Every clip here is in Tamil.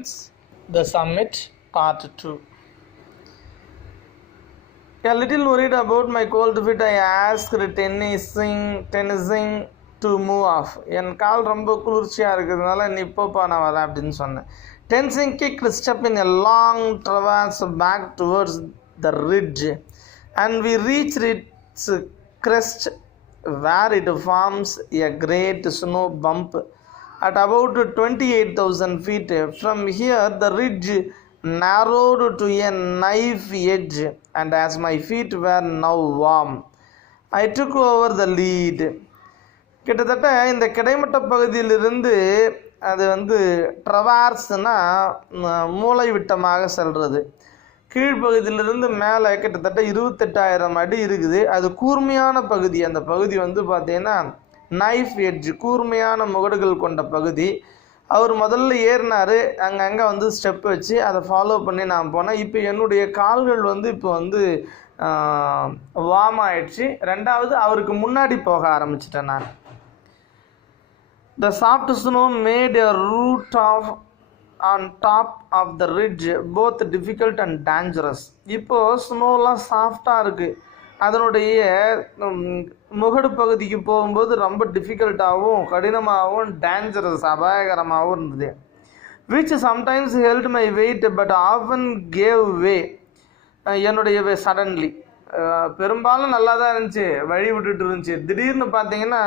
students, the summit part 2. A little worried about my cold feet, I asked Tennessee to move off. என் கால் ரொம்ப குளிர்ச்சியாக இருக்கிறதுனால நீ இப்போப்பா நான் வரேன் அப்படின்னு சொன்னேன். Tennessee kicked a step in a long traverse back towards the ridge, and we reached its crest where it forms a great snow bump at about 28,000 feet. From here, the ridge narrowed to a knife edge, and as my feet were now warm, I took over the lead. கிட்டத்தட்ட இந்த கிடைமட்ட பகுதியிலிருந்து அது ட்ரவார்ஸ்னா மூளை விட்டமாக செல்வது. கீழ்ப்பகுதியிலிருந்து மேலே கிட்டத்தட்ட 28,000 அடி இருக்குது. அது கூர்மையான பகுதி. அந்த பகுதி பார்த்தீங்கன்னா நைஃப் எட்ஜ், கூர்மையான முகடுகள் கொண்ட பகுதி. அவர் முதல்ல ஏறினார், அங்கங்கே ஸ்டெப் வச்சு அதை ஃபாலோ பண்ணி நான் போனேன். இப்போ என்னுடைய கால்கள் இப்போ வார்ம் ஆயிடுச்சு. ரெண்டாவது அவருக்கு முன்னாடி போக ஆரம்பிச்சிட்டேன் நான். The soft snow made a route on top of the ridge both difficult and dangerous. இப்போது ஸ்னோலாம் சாஃப்டாக இருக்குது. அதனுடைய முகடு பகுதிக்கு போகும்போது ரொம்ப டிஃபிகல்ட்டாகவும் கடினமாகவும் டேஞ்சரஸ் அபாயகரமாகவும் இருந்தது. which sometimes held my weight but often gave way. என்னுடைய சடன்லி பெரும்பாலும் நல்லா தான் இருந்துச்சு, வழி விட்டுட்டு இருந்துச்சு. திடீர்னு பார்த்தீங்கன்னா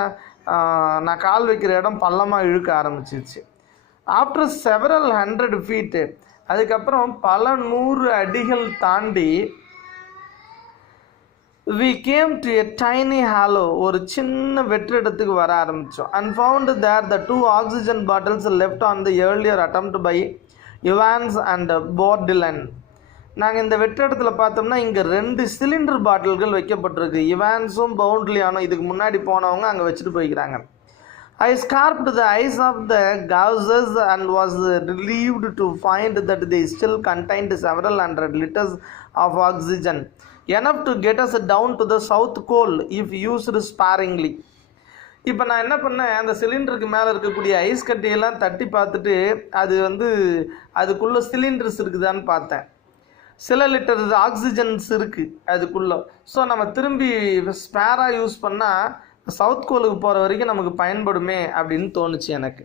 நான் கால் வைக்கிற இடம் பள்ளமாக இழுக்க ஆரம்பிச்சிருச்சு. ஆஃப்டர் செவரல் 100 feet, அதுக்கப்புறம் பல 100 அடிகள் தாண்டி we came to a tiny hollow, ஒரு சின்ன வெற்றிடத்துக்கு வர ஆரம்பித்தோம். and found there the 2 oxygen bottles left on the earlier attempt by Evans and Bordelon. நாங்கள் இந்த வெற்றிடத்தில் பார்த்தோம்னா இங்கே 2 சிலிண்டர் பாட்டில்கள் வைக்கப்பட்டிருக்கு. இவான்ஸும் பவுண்ட்லியானும் இதுக்கு முன்னாடி போனவங்க அங்கே வச்சுட்டு போய்க்கிறாங்க. I scarped the eyes of the gauzes and was relieved to find that they still contained several hundred liters of oxygen, enough to get us down to the south pole if used sparingly. இப்போ நான் என்ன பண்ணேன், அந்த சிலிண்டருக்கு மேலே இருக்கக்கூடிய ஐஸ் கட்டியெல்லாம் தட்டி பார்த்துட்டு அது அதுக்குள்ளே சிலிண்டர்ஸ் இருக்குதான்னு பார்த்தேன். சில லிட்டர் ஆக்சிஜன்ஸ் இருக்குது அதுக்குள்ளே. ஸோ நம்ம திரும்பி ஸ்பேராக யூஸ் பண்ணால் சவுத் கோலுக்கு போகிற வரைக்கும் நமக்கு பயன்படுமே அப்படின்னு தோணுச்சு எனக்கு.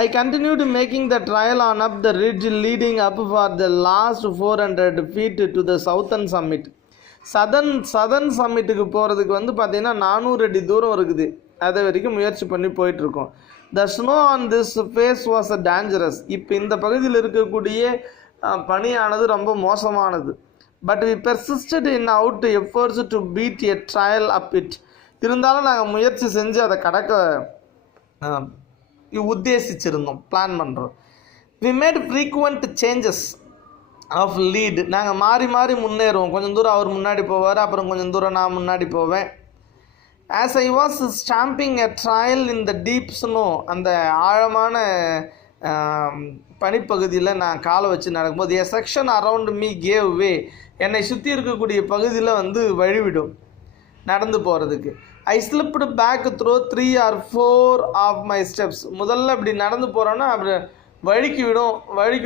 I continued making the trial on up the ridge leading up for the last 400 feet to the southern summit. Southern சம்மிட்டுக்கு போகிறதுக்கு பார்த்தீங்கன்னா 400 அடி தூரம் இருக்குது. அதை வரைக்கும் முயற்சி பண்ணி போயிட்டுருக்கோம். The snow on this face was dangerous. இப்போ இந்த பகுதியில் இருக்கக்கூடிய பனியானது ரொம்ப மோசமானது. But we persisted in out efforts to beat a trial up it. இருந்தாலும் நாங்கள் முயற்சி செஞ்சு அதை கடக்க உத்தேசிச்சிருந்தோம், பிளான் பண்ணுறோம். we made frequent changes of lead. நாங்கள் மாறி மாறி முன்னேறுவோம். கொஞ்சம் தூரம் அவர் முன்னாடி போவார், அப்புறம் கொஞ்சம் தூரம் நான் முன்னாடி போவேன். as I was stamping a trail in the deep snow, அந்த ஆழமான பனிப்பகுதியில் நான் காலை வச்சு நடக்கும்போது a section around me gave way. என்னை சுற்றி இருக்கக்கூடிய பகுதியில் வழிவிடும் நடந்து போகிறதுக்கு. I slipped back through 3 or 4 of my steps. முதல்ல இப்படி நடந்து போகிறோன்னா அப்புறம் வழுக்கி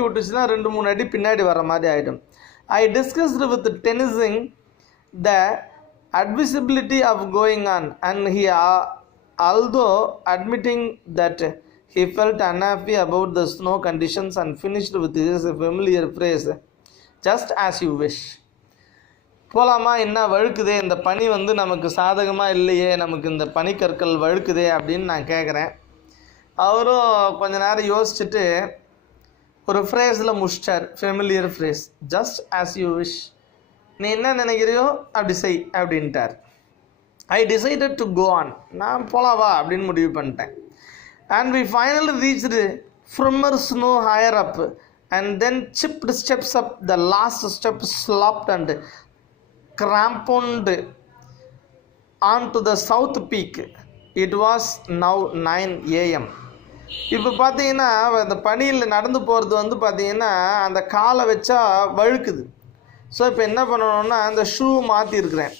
விட்டுச்சுன்னா 2-3 அடி பின்னாடி வர மாதிரி ஆகிடும். I discussed with Tennessee the advisability of going on, and he although admitting that he felt unhappy about the snow conditions, and finished with his familiar phrase, just as you wish. போகலாமா, என்ன வழுக்குதே, இந்த பனி நமக்கு சாதகமாக இல்லையே, நமக்கு இந்த பனிக்கற்கள் வழுக்குதே அப்படின்னு நான் கேட்குறேன். அவரும் கொஞ்ச நேரம் யோசிச்சுட்டு ஒரு ஃப்ரேஸில் முடிச்சிட்டார், familiar phrase, just as you wish, நீ என்ன நினைக்கிறியோ அப்படி செய் அப்படின்ட்டார். I decided to go on, நான் போகலாவா அப்படின்னு முடிவு பண்ணிட்டேன். and we finally reached firmer snow higher up, and then chipped steps up. The last step slopped and cramponed onto the south peak. It was now 9 AM. இப்போ பார்த்தீங்கன்னா அந்த பனியில் நடந்து போகிறது பார்த்தீங்கன்னா அந்த காலை வச்சா வழுக்குது. ஸோ இப்போ என்ன பண்ணணும்னா அந்த ஷூ மாற்றிருக்கிறேன்.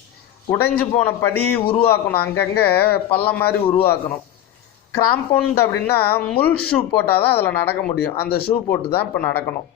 உடைஞ்சு போன படி உருவாக்கணும், அங்கங்கே பள்ளம் மாதிரி உருவாக்கணும். கிராம்பவுண்ட் அப்படின்னா முள் ஷூ போட்டால் தான் அதில் நடக்க முடியும். அந்த ஷூ போட்டு தான் இப்போ நடக்கணும்.